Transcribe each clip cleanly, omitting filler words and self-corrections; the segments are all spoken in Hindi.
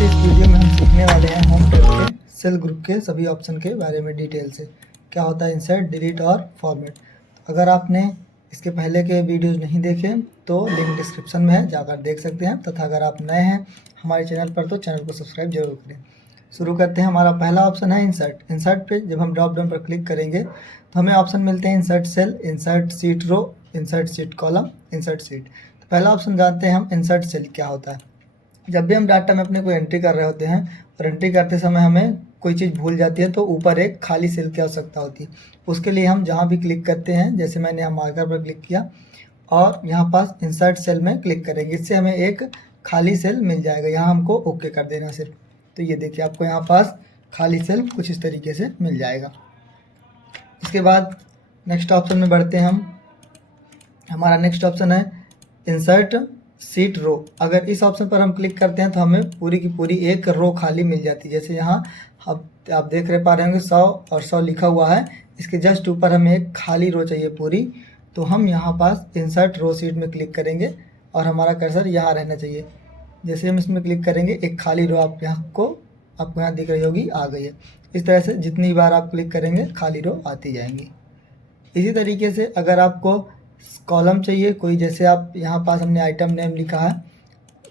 के इस वीडियो में हम सीखने वाले हैं होम टैब के सेल ग्रुप के सभी ऑप्शन के बारे में डिटेल से। क्या होता है इंसर्ट, डिलीट और फॉर्मेट। अगर आपने इसके पहले के वीडियोस नहीं देखे तो लिंक डिस्क्रिप्शन में है, जाकर देख सकते हैं। तथा अगर आप नए हैं हमारे चैनल पर तो चैनल को सब्सक्राइब जरूर करें। शुरू करते हैं। हमारा पहला ऑप्शन है इंसर्ट। इंसर्ट पे जब हम ड्रॉप डाउन पर क्लिक करेंगे तो हमें ऑप्शन मिलते हैं insert cell, insert sheet row, insert sheet column, insert sheet. तो पहला ऑप्शन जानते हैं हम इंसर्ट सेल क्या होता है। जब भी हम डाटा में अपने कोई एंट्री कर रहे होते हैं और एंट्री करते समय हमें कोई चीज़ भूल जाती है तो ऊपर एक खाली सेल की आवश्यकता होती है। उसके लिए हम जहाँ भी क्लिक करते हैं, जैसे मैंने यहाँ मार्कर पर क्लिक किया और यहाँ पास इंसर्ट सेल में क्लिक करेंगे, इससे हमें एक खाली सेल मिल जाएगा। यहाँ हमको ओके कर देना सिर्फ। तो ये देखिए आपको यहाँ पास खाली सेल कुछ इस तरीके से मिल जाएगा। इसके बाद नेक्स्ट ऑप्शन में बढ़ते हैं हम। हमारा नेक्स्ट ऑप्शन है इंसर्ट सीट रो। अगर इस ऑप्शन पर हम क्लिक करते हैं तो हमें पूरी की पूरी एक रो खाली मिल जाती है। जैसे यहाँ आप देख रहे पा रहे होंगे 100 और 100 लिखा हुआ है, इसके जस्ट ऊपर हमें एक खाली रो चाहिए पूरी। तो हम यहाँ पास इंसर्ट रो सीट में क्लिक करेंगे और हमारा कर्सर यहाँ रहना चाहिए। जैसे हम इसमें क्लिक करेंगे एक खाली रो आपको यहाँ दिख रही होगी, आ गई है। इस तरह से जितनी बार आप क्लिक करेंगे खाली रो आती जाएंगी। इसी तरीके से अगर आपको कॉलम चाहिए कोई, जैसे आप यहाँ पास हमने आइटम नेम लिखा है,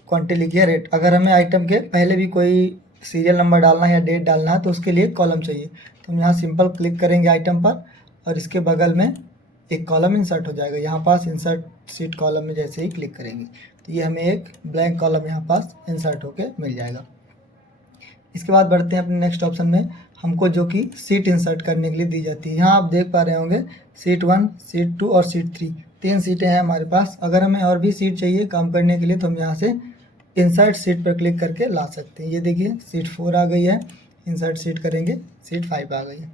क्वांटिटी लिखी है, रेट। अगर हमें आइटम के पहले भी कोई सीरियल नंबर डालना है या डेट डालना है तो उसके लिए कॉलम चाहिए। तो हम यहाँ सिंपल क्लिक करेंगे आइटम पर और इसके बगल में एक कॉलम इंसर्ट हो जाएगा। यहाँ पास इंसर्ट सीट कॉलम में जैसे ही क्लिक करेंगे तो ये हमें एक ब्लैंक कॉलम यहाँ पास इंसर्ट होकर मिल जाएगा। इसके बाद बढ़ते हैं अपने नेक्स्ट ऑप्शन में, हमको जो कि सीट इंसर्ट करने के लिए दी जाती है। यहाँ आप देख पा रहे होंगे सीट 1, सीट 2 और सीट 3, 3 सीटें हैं हमारे पास। अगर हमें और भी सीट चाहिए काम करने के लिए तो हम यहाँ से इंसर्ट सीट पर क्लिक करके ला सकते हैं। ये देखिए सीट 4 आ गई है, इंसर्ट सीट करेंगे सीट 5 आ गई है।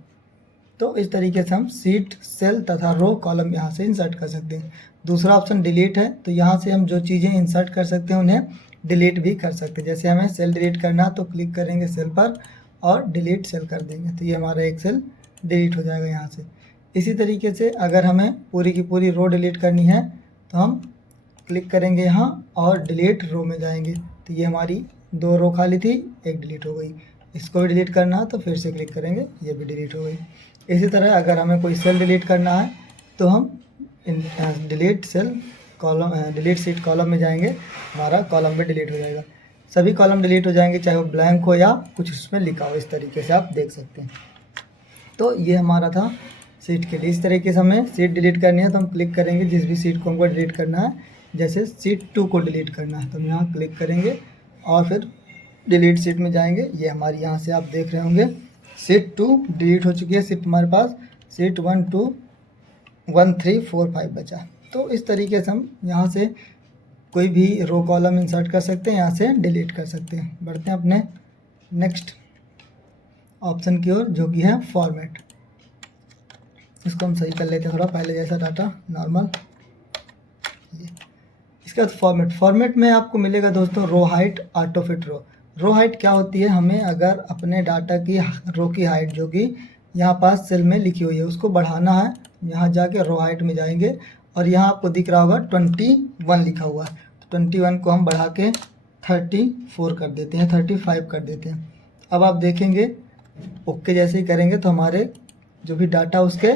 तो इस तरीके से हम सीट, सेल तथा रो, कॉलम यहाँ से इंसर्ट कर सकते हैं। दूसरा ऑप्शन डिलीट है, तो यहाँ से हम जो चीज़ें इंसर्ट कर सकते हैं उन्हें डिलीट भी कर सकते हैं। जैसे हमें सेल डिलीट करना है तो क्लिक करेंगे सेल पर और डिलीट सेल कर देंगे, तो ये हमारा एक सेल डिलीट हो जाएगा यहाँ से। इसी तरीके से अगर हमें पूरी की पूरी रो डिलीट करनी है तो हम क्लिक करेंगे यहाँ और डिलीट रो में जाएंगे, तो ये हमारी 2 रो खाली थी, एक डिलीट हो गई। इसको भी डिलीट करना है तो फिर से क्लिक करेंगे, ये भी डिलीट हो गई। इसी तरह अगर हमें कोई सेल डिलीट करना है तो हम delete cell column, delete sheet column में जाएंगे, हमारा कॉलम भी डिलीट हो जाएगा। सभी कॉलम डिलीट हो जाएंगे, चाहे वो ब्लैंक हो या कुछ उसमें लिखा हो। इस तरीके से आप देख सकते हैं। तो ये हमारा था सीट के लिए। इस तरीके से हमें सीट डिलीट करनी है तो हम क्लिक करेंगे जिस भी सीट को हमको डिलीट करना है। जैसे सीट 2 को डिलीट करना है तो हम यहाँ क्लिक करेंगे और फिर डिलीट सीट में जाएंगे। ये हमारी यहाँ से आप देख रहे होंगे सीट 2 डिलीट हो चुकी है। सिर्फ हमारे पास सीट 1, 2, 1, 3, 4, 5 बचा। तो इस तरीके से हम यहाँ से कोई भी रो कॉलम इंसर्ट कर सकते हैं, यहाँ से डिलीट कर सकते हैं। बढ़ते हैं अपने नेक्स्ट ऑप्शन की ओर जो कि है फॉर्मेट। इसको हम सही कर लेते हैं थोड़ा, पहले जैसा डाटा नॉर्मल। इसके बाद फॉर्मेट में आपको मिलेगा दोस्तों रो हाइट, ऑटो फिट रो। रो हाइट क्या होती है, हमें अगर अपने डाटा की रो की हाइट जो कि यहाँ पास सेल में लिखी हुई है उसको बढ़ाना है, यहाँ जाके रो हाइट में जाएंगे और यहाँ आपको दिख रहा होगा 21 लिखा हुआ है, तो 21 को हम बढ़ा के 34 कर देते हैं, 35 कर देते हैं। अब आप देखेंगे ओके जैसे ही करेंगे तो हमारे जो भी डाटा उसके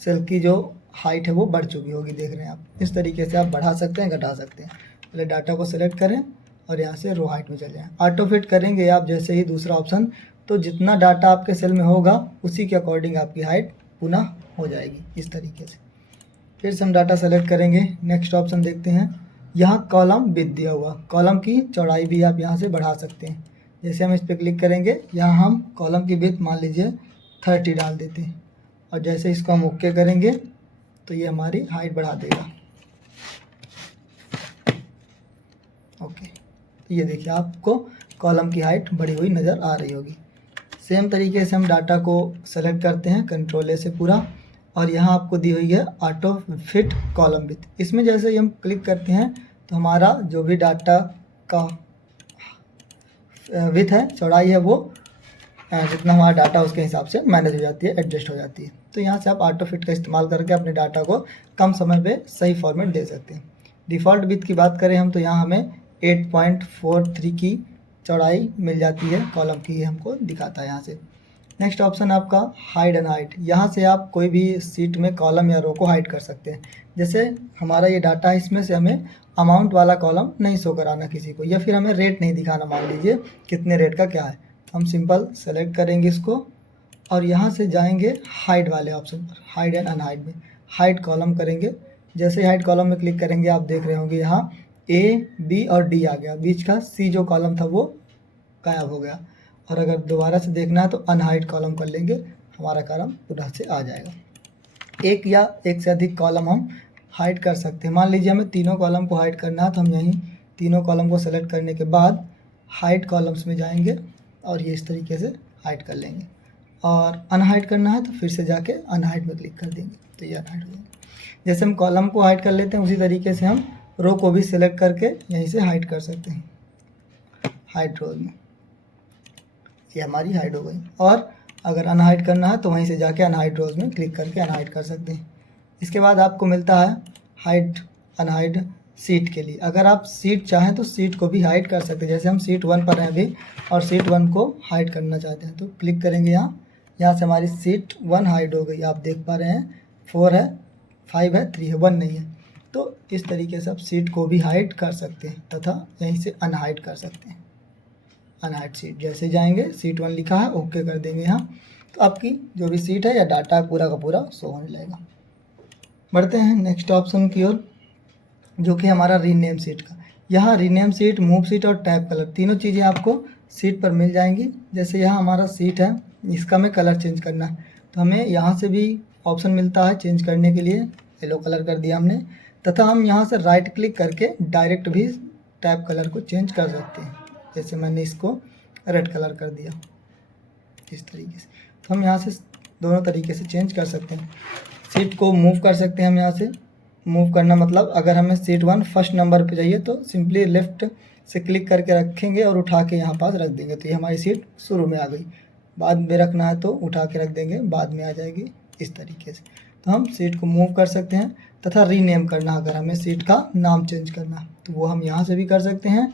सेल की जो हाइट है वो बढ़ चुकी होगी, देख रहे हैं आप। इस तरीके से आप बढ़ा सकते हैं, घटा सकते हैं। पहले डाटा को सेलेक्ट करें और यहाँ से रो हाइट में चले जाएँ। ऑटो फिट करेंगे आप जैसे ही दूसरा ऑप्शन, तो जितना डाटा आपके सेल में होगा उसी के अकॉर्डिंग आपकी हाइट पुनः हो जाएगी इस तरीके से। फिर से हम डाटा सेलेक्ट करेंगे, नेक्स्ट ऑप्शन देखते हैं। यहाँ कॉलम विड्थ दिया हुआ, कॉलम की चौड़ाई भी आप यहाँ से बढ़ा सकते हैं। जैसे हम इस पर क्लिक करेंगे, यहाँ हम कॉलम की विड्थ मान लीजिए 30 डाल देते हैं और जैसे इसको हम ओके करेंगे तो ये हमारी हाइट बढ़ा देगा। ओके, तो ये देखिए आपको कॉलम की हाइट बढ़ी हुई नज़र आ रही होगी। सेम तरीके से हम डाटा को सेलेक्ट करते हैं कंट्रोल ए से पूरा, और यहाँ आपको दी हुई है ऑटो फिट कॉलम विथ। इसमें जैसे ही हम क्लिक करते हैं तो हमारा जो भी डाटा का विथ है, चौड़ाई है, वो जितना हमारा डाटा उसके हिसाब से मैनेज हो जाती है, एडजस्ट हो जाती है। तो यहाँ से आप ऑटो फिट का इस्तेमाल करके अपने डाटा को कम समय पे सही फॉर्मेट दे सकते हैं। डिफ़ॉल्ट विथ की बात करें हम तो यहाँ हमें 8.43 की चौड़ाई मिल जाती है कॉलम की, ये हमको दिखाता है यहाँ से। नेक्स्ट ऑप्शन आपका हाइड एंड हाइड। यहाँ से आप कोई भी सीट में कॉलम या रो को हाइड कर सकते हैं। जैसे हमारा ये डाटा है, इसमें से हमें अमाउंट वाला कॉलम नहीं शो कराना किसी को, या फिर हमें रेट नहीं दिखाना, मान लीजिए कितने रेट का क्या है। तो हम सिंपल सेलेक्ट करेंगे इसको और यहाँ से जाएंगे हाइड वाले ऑप्शन पर, हाइड एंड अनहाइड में हाइड कॉलम करेंगे। जैसे हाइड कॉलम में क्लिक करेंगे आप देख रहे होंगे यहाँ A, B और D आ गया, बीच का C जो कॉलम था वो गायब हो गया। और अगर दोबारा से देखना है तो अनहाइड कॉलम कर लेंगे, हमारा कॉलम पूरा से आ जाएगा। एक या एक से अधिक कॉलम हम हाइड कर सकते हैं। मान लीजिए हमें तीनों कॉलम को हाइड करना है, तो हम यहीं तीनों कॉलम को सेलेक्ट करने के बाद हाइड कॉलम्स में जाएंगे और ये इस तरीके से हाइड कर लेंगे। और अनहाइड करना है तो फिर से जाके अनहाइड में क्लिक कर देंगे, तो ये अनहाइड हो जाएंगे। जैसे हम कॉलम को हाइड कर लेते हैं, उसी तरीके से हम रो को भी सिलेक्ट करके यहीं से हाइड कर सकते हैं, हाइड रोज में। ये हमारी हाइड हो गई। और अगर अनहाइड करना है तो वहीं से जाके अनहाइड रोज में क्लिक करके अनहाइड कर सकते हैं। इसके बाद आपको मिलता है हाइड अनहाइड सीट के लिए। अगर आप सीट चाहें तो सीट को भी हाइड कर सकते हैं। जैसे हम सीट 1 पर हैं अभी और सीट 1 को हाइड करना चाहते हैं, तो क्लिक करेंगे यहाँ से हमारी सीट 1 हाइड हो गई। आप देख पा रहे हैं 4 है, 5 है, 3 है, 1 नहीं है। तो इस तरीके से आप सीट को भी हाइड कर सकते हैं तथा यहीं से अनहाइड कर सकते हैं। अनहाइड सीट जैसे जाएंगे, सीट 1 लिखा है, ओके कर देंगे यहाँ, तो आपकी जो भी सीट है या डाटा है पूरा का पूरा शो होने लगेगा। बढ़ते हैं नेक्स्ट ऑप्शन की ओर, जो कि हमारा रीनेम सीट का। यहाँ रीनेम सीट, मूव सीट और टैब कलर तीनों चीज़ें आपको सीट पर मिल जाएंगी। जैसे यहाँ हमारा सीट है, इसका हमें कलर चेंज करना है, तो हमें यहाँ से भी ऑप्शन मिलता है चेंज करने के लिए। येलो कलर कर दिया हमने, तथा हम यहाँ से राइट क्लिक करके डायरेक्ट भी टैब कलर को चेंज कर सकते हैं। जैसे मैंने इसको रेड कलर कर दिया इस तरीके से, तो हम यहाँ से दोनों तरीके से चेंज कर सकते हैं। सीट को मूव कर सकते हैं हम यहाँ से। मूव करना मतलब अगर हमें सीट 1 फर्स्ट नंबर पे चाहिए तो सिंपली लेफ़्ट से क्लिक करके रखेंगे और उठा के यहाँ पास रख देंगे, तो ये हमारी सीट शुरू में आ गई। बाद में रखना है तो उठा के रख देंगे, बाद में आ जाएगी इस तरीके से। तो हम सीट को मूव कर सकते हैं। तथा रीनेम करना, अगर हमें सीट का नाम चेंज करना है तो वो हम यहाँ से भी कर सकते हैं,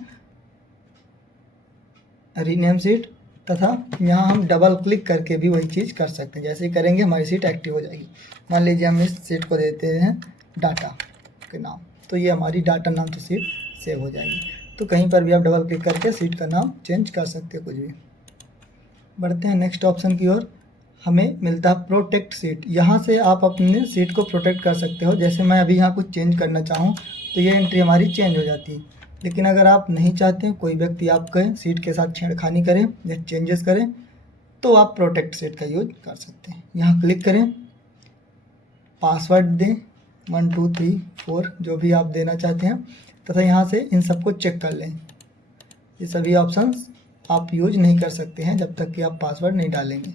रीनेम सीट। तथा यहाँ हम डबल क्लिक करके भी वही चीज़ कर सकते हैं। जैसे ही करेंगे हमारी सीट एक्टिव हो जाएगी। मान लीजिए हम इस सीट को देते हैं डाटा के नाम, तो ये हमारी डाटा नाम से सीट सेव हो जाएगी। तो कहीं पर भी आप डबल क्लिक करके सीट का नाम चेंज कर सकते हो कुछ भी। बढ़ते हैं नेक्स्ट ऑप्शन की ओर, हमें मिलता है प्रोटेक्ट सीट। यहाँ से आप अपने सीट को प्रोटेक्ट कर सकते हो। जैसे मैं अभी यहाँ कुछ चेंज करना चाहूँ तो ये एंट्री हमारी चेंज हो जाती है। लेकिन अगर आप नहीं चाहते हैं कोई व्यक्ति आपके सीट के साथ छेड़खानी करे या चेंजेस करें, तो आप प्रोटेक्ट सीट का यूज कर सकते हैं। यहाँ क्लिक करें, पासवर्ड दें 1 2 3 4 जो भी आप देना चाहते हैं, तथा यहाँ से इन सबको चेक कर लें। ये सभी ऑप्शंस आप यूज नहीं कर सकते हैं जब तक कि आप पासवर्ड नहीं डालेंगे।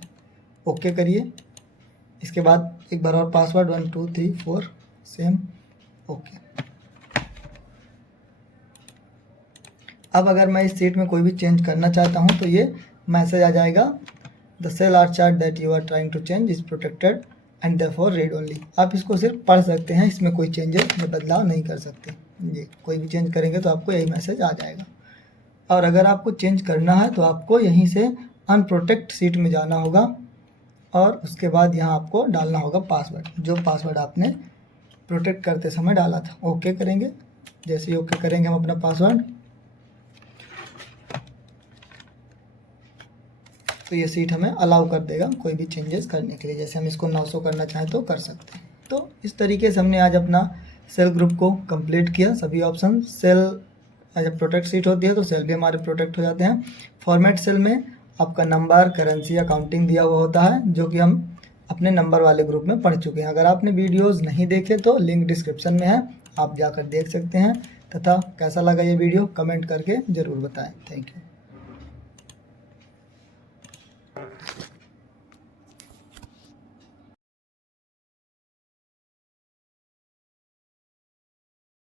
ओके करिए। इसके बाद एक बार और पासवर्ड 1 2 3 4 सेम, ओके। अब अगर मैं इस सीट में कोई भी चेंज करना चाहता हूं तो ये मैसेज आ जाएगा, the cell or chart that you are trying to change is protected and therefore read only. आप इसको सिर्फ पढ़ सकते हैं, इसमें कोई चेंजेस या बदलाव नहीं कर सकते। ये कोई भी चेंज करेंगे तो आपको यही मैसेज आ जाएगा। और अगर आपको चेंज करना है तो आपको यहीं से अनप्रोटेक्ट सीट में जाना होगा और उसके बाद यहाँ आपको डालना होगा पासवर्ड, जो पासवर्ड आपने प्रोटेक्ट करते समय डाला था। ओके करेंगे। जैसे ही ओके करेंगे हम अपना पासवर्ड, तो ये सीट हमें अलाउ कर देगा कोई भी चेंजेस करने के लिए। जैसे हम इसको 900 करना चाहें तो कर सकते हैं। तो इस तरीके से हमने आज अपना सेल ग्रुप को कंप्लीट किया। सभी ऑप्शन सेल जब प्रोटेक्ट सीट होती है तो सेल भी हमारे प्रोटेक्ट हो जाते हैं। फॉर्मेट सेल में आपका नंबर, करेंसी या काउंटिंग दिया हुआ होता है, जो कि हम अपने नंबर वाले ग्रुप में पढ़ चुके हैं। अगर आपने वीडियोस नहीं देखे तो लिंक डिस्क्रिप्शन में है, आप जाकर देख सकते हैं। तथा कैसा लगा ये वीडियो कमेंट करके ज़रूर बताएं। Thank you.